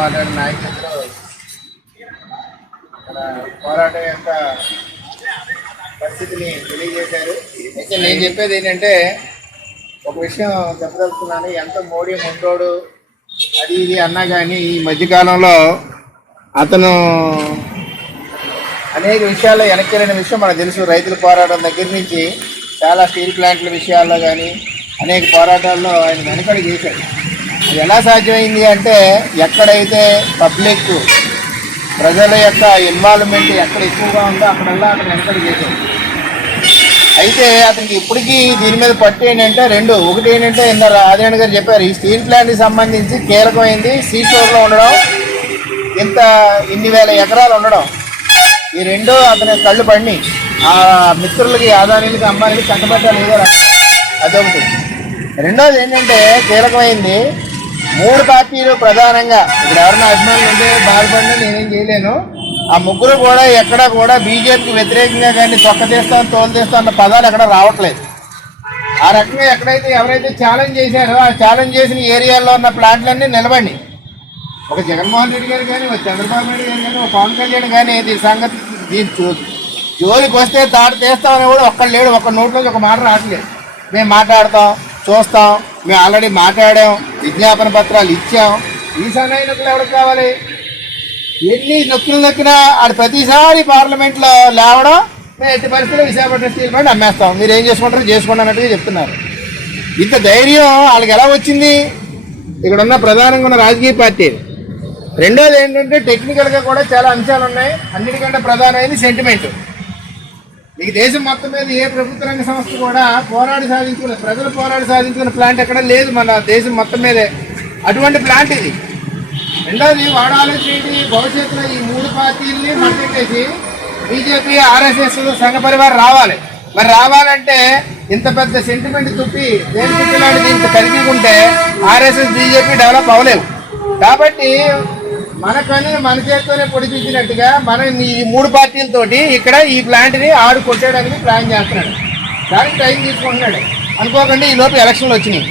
మాట్లాడిన నాయకులు మన పోరాటం యొక్క పరిస్థితిని తెలియజేశారు. అయితే నేను చెప్పేది ఏంటంటే ఒక విషయం చెప్పదలుచుకున్నాను. ఎంత మోడీ ముందోడు అది ఇది అన్నా కానీ ఈ మధ్యకాలంలో అతను అనేక విషయాల్లో వెనక్కి వెళ్ళిన విషయం మనకు తెలుసు. రైతుల పోరాటం దగ్గర నుంచి చాలా స్టీల్ ప్లాంట్ల విషయాల్లో కానీ అనేక పోరాటాల్లో ఆయన వెనకడి చేశాడు ఎలా సాధ్యమైంది అంటే ఎక్కడైతే పబ్లిక్ ప్రజల యొక్క ఇన్వాల్వ్మెంట్ ఎక్కడ ఎక్కువగా ఉందో అక్కడల్లా అతను వెనకడి చేశాడు అయితే అతనికి ఇప్పటికీ దీని మీద పట్టు ఏంటంటే రెండు. ఒకటి ఏంటంటే ఇంత ఆదినారాయణ గారు చెప్పారు ఈ స్టీల్ ప్లాంట్కి సంబంధించి కీలకమైంది. సీషోర్లో ఉండడం ఇంత ఇన్ని వేల ఎకరాలు ఉండడం. ఈ రెండు అతని కళ్ళు పడిని. ఆ మిత్రులకి ఆదానీలకి అమ్మాయిలకి కట్టబెట్టాలి ఏదో అదొకటి. రెండోది ఏంటంటే కీలకమైంది మూడు పార్టీలు ప్రధానంగా. ఇక్కడ ఎవరైనా అభిమానులు ఉంటే బాధపడినా నేనేం చేయలేను. ఆ ముగ్గురు కూడా ఎక్కడ కూడా బీజేపీకి వ్యతిరేకంగా కానీ తొక్క తీస్తాను తోలు తీస్తాం అన్న పదాలు ఎక్కడ రావట్లేదు. ఆ రకంగా ఎక్కడైతే ఎవరైతే ఛాలెంజ్ చేశారో ఆ ఛాలెంజ్ చేసిన ఏరియాలో ఉన్న ప్లాంట్లన్నీ నిలబండి. ఒక జగన్మోహన్ రెడ్డి గారు కానీ ఒక చంద్రబాబు నాయుడు గారు కానీ ఒక పవన్ కళ్యాణ్ కానీ దీని సంగతి దీని చూసి జోలికి వస్తే తాడు తీస్తామని కూడా ఒక్కడు లేడు ఒక్క నోట్లోంచి ఒక మాట రావట్లేదు. మేము మాట్లాడతాం చూస్తాం మేము ఆల్రెడీ మాట్లాడాం విజ్ఞాపన పత్రాలు ఇచ్చాం. ఈ సన్నాయినకులు ఎవరికి కావాలి ఎన్ని నొక్కులు నొక్కినా ఆడు ప్రతిసారి పార్లమెంట్లో లేవడం మేము ఎట్టి పరిస్థితుల్లో విశాఖపట్నం స్టీల్ ప్లాంట్ అమ్మేస్తాం. మీరు ఏం చేసుకుంటారో చేసుకోండి అన్నట్టుగా చెప్తున్నారు. ఇంత ధైర్యం వాళ్ళకి ఎలా వచ్చింది? ఇక్కడ ఉన్న ప్రధానంగా ఉన్న రాజకీయ పార్టీ. రెండోది ఏంటంటే టెక్నికల్గా కూడా చాలా అంశాలు ఉన్నాయి. అన్నిటికంటే ప్రధానమైనది సెంటిమెంట్ ఈ దేశం మొత్తం మీద ఏ ప్రభుత్వ రంగ సంస్థ కూడా పోరాడి సాధించుకున్న ప్రజలు పోరాడి సాధించుకున్న ప్లాంట్ ఎక్కడ లేదు మన దేశం మొత్తం మీదే. అటువంటి ప్లాంట్ ఇది. రెండోది వాడాలి ఆలోచించి భవిష్యత్తులో ఈ మూడు పార్టీల్ని మద్దతేసి బీజేపీ ఆర్ఎస్ఎస్ సంఘ పరివారం రావాలి. మరి రావాలంటే ఇంత పెద్ద సెంటిమెంట్ తుప్పి దేని ఇంత కలిగి ఉంటే ఆర్ఎస్ఎస్ బీజేపీ డెవలప్ అవ్వలేవు. కాబట్టి మనకని మన చేతితోనే పొడిపించినట్టుగా మన ఈ మూడు పార్టీలతోటి ఇక్కడ ఈ ప్లాంట్ని ఆడు కొట్టేయడానికి ప్లాన్ చేస్తున్నాడు. దానికి టైం తీసుకుంటున్నాడు. అనుకోకండి ఈ లోపు ఎలక్షన్లు వచ్చినాయి.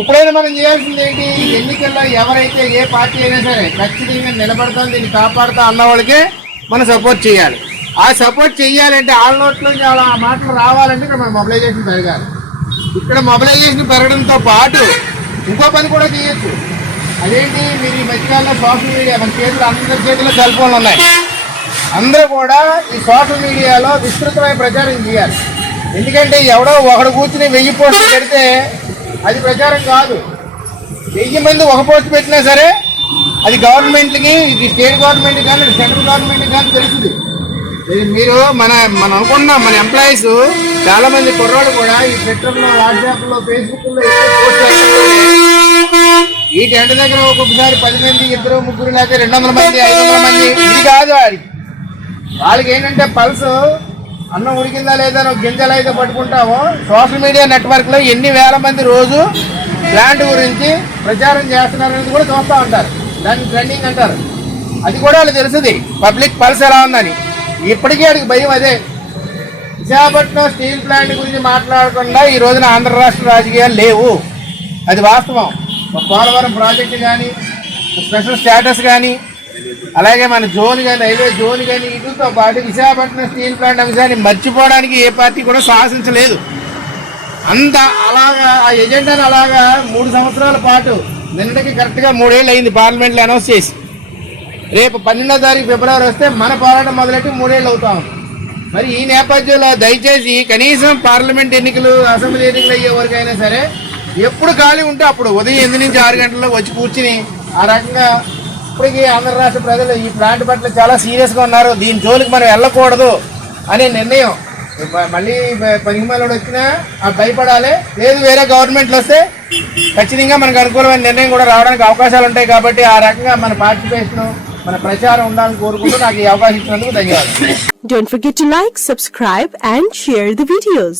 ఇప్పుడైనా మనం చేయాల్సింది ఏంటి? ఎన్నికల్లో ఎవరైతే ఏ పార్టీ అయినా సరే ఖచ్చితంగా నిలబడతాం దీన్ని కాపాడుతా అన్న వాళ్ళకే మనం సపోర్ట్ చేయాలి. ఆ సపోర్ట్ చేయాలంటే వాళ్ళ నోట్లో వాళ్ళ ఆ మాటలు రావాలంటే ఇక్కడ మన మొబిలైజేషన్ పెరగాలి. ఇక్కడ మొబిలైజేషన్ పెరగడంతో పాటు ఇంకో పని కూడా చేయొచ్చు. అదేంటి? మీరు ఈ మధ్యకాలంలో సోషల్ మీడియా మన చేతులు అందరి చేతిలో సెల్ ఫోన్లు ఉన్నాయి. అందరూ కూడా ఈ సోషల్ మీడియాలో విస్తృతమైన ప్రచారం చేయాలి. ఎందుకంటే ఎవడో ఒకడు కూర్చుని వెయ్యి పోస్టులు పెడితే అది ప్రచారం కాదు. వెయ్యి మంది ఒక పోస్ట్ పెట్టినా సరే అది గవర్నమెంట్కి ఇది స్టేట్ గవర్నమెంట్ కానీ సెంట్రల్ గవర్నమెంట్ కానీ తెలుస్తుంది. ఇది మీరు మన మనం అనుకున్నాం మన ఎంప్లాయీస్ చాలామంది కుర్రాళ్ళు కూడా ఈ ట్విట్టర్లో వాట్సాప్లో ఫేస్బుక్లో పోస్ట్ ఈ టెంట్ దగ్గర ఒక్కొక్కసారి పది మంది ఇద్దరు ముగ్గురు లేకపోతే రెండు వందల మంది ఐదు వందల మంది. ఇది కాదు వాడికి వాళ్ళకి ఏంటంటే పల్స్ అన్నం ఉడికిందా లేదా అని గింజలు అయితే పట్టుకుంటామో సోషల్ మీడియా నెట్వర్క్లో ఎన్ని వేల మంది రోజు ప్లాంట్ గురించి ప్రచారం చేస్తున్నారనేది కూడా చూస్తూ ఉంటారు. దాన్ని ట్రెండింగ్ అంటారు. అది కూడా వాళ్ళకి తెలుస్తుంది పబ్లిక్ పల్స్ ఎలా ఉందని. ఇప్పటికీ వాడికి భయం అదే. విశాఖపట్నం స్టీల్ ప్లాంట్ గురించి మాట్లాడకుండా ఈ రోజున ఆంధ్ర రాష్ట్ర రాజకీయాలు లేవు. అది వాస్తవం. పోలవరం ప్రాజెక్టు కానీ స్పెషల్ స్టేటస్ కానీ అలాగే మన జోన్ కానీ రైల్వే జోన్ కానీ వీటితో పాటు విశాఖపట్నం స్టీల్ ప్లాంట్ అంశాన్ని మర్చిపోవడానికి ఏ పార్టీ కూడా సాహసించలేదు. అంత అలాగా ఆ ఎజెండాను అలాగా మూడు సంవత్సరాల పాటు నిన్నటికి కరెక్ట్గా మూడేళ్ళు అయింది పార్లమెంట్లో అనౌన్స్ చేసి. రేపు పన్నెండో తారీఖు ఫిబ్రవరి వస్తే మన పోరాటం మొదలెట్టి మూడేళ్ళు అవుతాం మరి ఈ నేపథ్యంలో దయచేసి కనీసం పార్లమెంట్ ఎన్నికలు అసెంబ్లీ ఎన్నికలు అయ్యే వరకైనా సరే ఎప్పుడు ఖాళీ ఉంటే అప్పుడు ఉదయం ఎనిమిది నుంచి ఆరు గంటల్లో వచ్చి కూర్చుని ఆ రకంగా ఇప్పటికీ ఆంధ్ర రాష్ట్ర ప్రజలు ఈ ప్లాంట్ పట్ల చాలా సీరియస్గా ఉన్నారు. దీని జోలికి మనం వెళ్ళకూడదు అనే నిర్ణయం. మళ్ళీ పనికిమాలోడు వచ్చినా ఆ భయపడాలి. లేదు వేరే గవర్నమెంట్లు వస్తే ఖచ్చితంగా మనకు అనుకూలమైన నిర్ణయం కూడా రావడానికి అవకాశాలు ఉంటాయి కాబట్టి ఆ రకంగా మన పార్టిసిపేషన్ మన ప్రచారం ఉండాలని కోరుకుంటూ నాకు ఈ అవకాశం ఇచ్చినందుకు ధన్యవాదాలు. Don't forget to like, subscribe and share the videos.